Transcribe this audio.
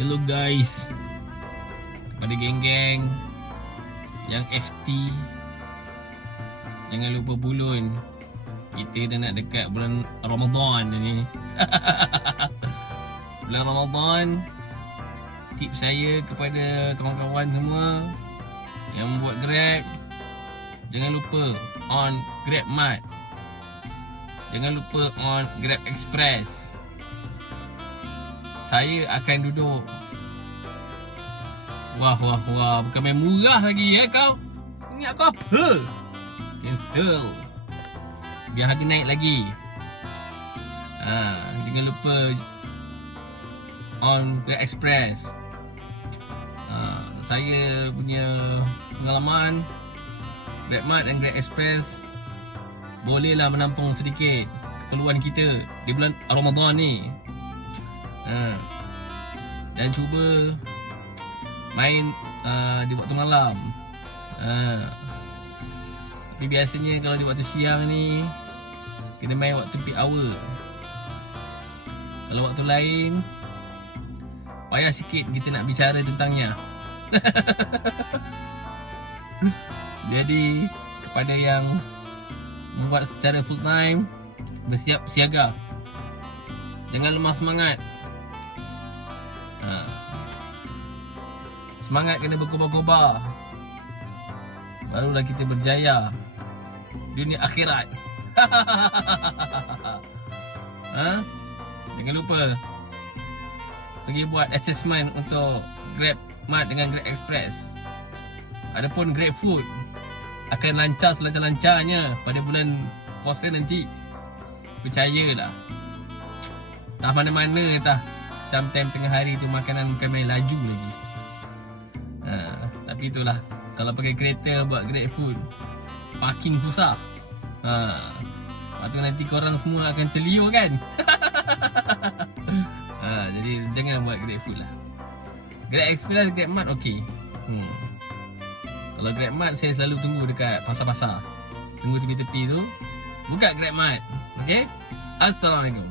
Hello guys, kepada geng-geng yang FT, jangan lupa bulun. Kita dah nak dekat bulan Ramadan ni. Bulan Ramadan, tip saya kepada kawan-kawan semua yang buat Grab, jangan lupa on Grab Mart. Jangan lupa on Grab Express. Saya akan duduk. Wah, bukan main murah lagi kau. Ingat kau apa? Cancel. Biar harga naik lagi. Jangan lupa on Grab Express. Saya punya pengalaman Grab Mart dan Grab Express bolehlah menampung sedikit keperluan kita di bulan Ramadan ni. Dan cuba main di waktu malam. Tapi biasanya kalau di waktu siang ni kena main waktu peak hour. Kalau waktu lain payah sikit kita nak bicara tentangnya. Jadi kepada yang membuat secara full time, bersiap siaga. Jangan lemah semangat. Semangat kena berkobar-kobar, barulah kita berjaya dunia akhirat. Jangan lupa pergi buat assessment untuk Grab Mart dengan Grab Express. Adapun Grab Food akan lancar selancar-lancarnya pada bulan puasa nanti. Percayalah. Tak mana-mana tah time-time tengah hari tu makanan bukan main laju lagi. Tapi itulah, kalau pakai kereta buat Grab Food, parking susah. Lepas tu nanti korang semua akan terliur kan. Jadi jangan buat Grab Food lah. Grab Express, Grab Mart okey. Kalau Grab Mart saya selalu tunggu dekat pasar-pasar. Tunggu tepi-tepi tu, buka Grab Mart. Okey. Assalamualaikum.